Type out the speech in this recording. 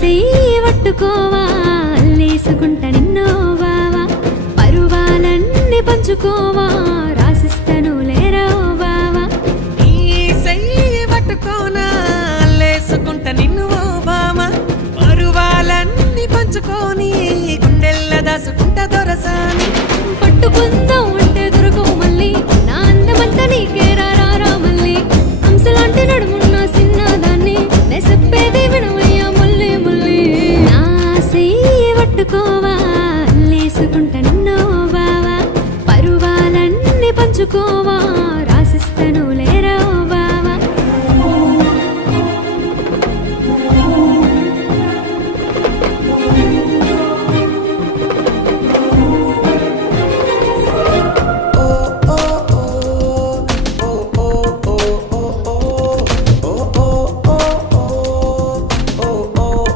సెయ్యి పట్టుకోవా అల్లేసుకుంట నిన్నో బావా పరువాలన్నీ పంచుకోవా రాసిస్తను లేరా బావా ఈ సెయ్యి పట్టుకోనా అల్లేసుకుంట నిన్ను ఓ బామ పరువాలన్నీ పంచుకో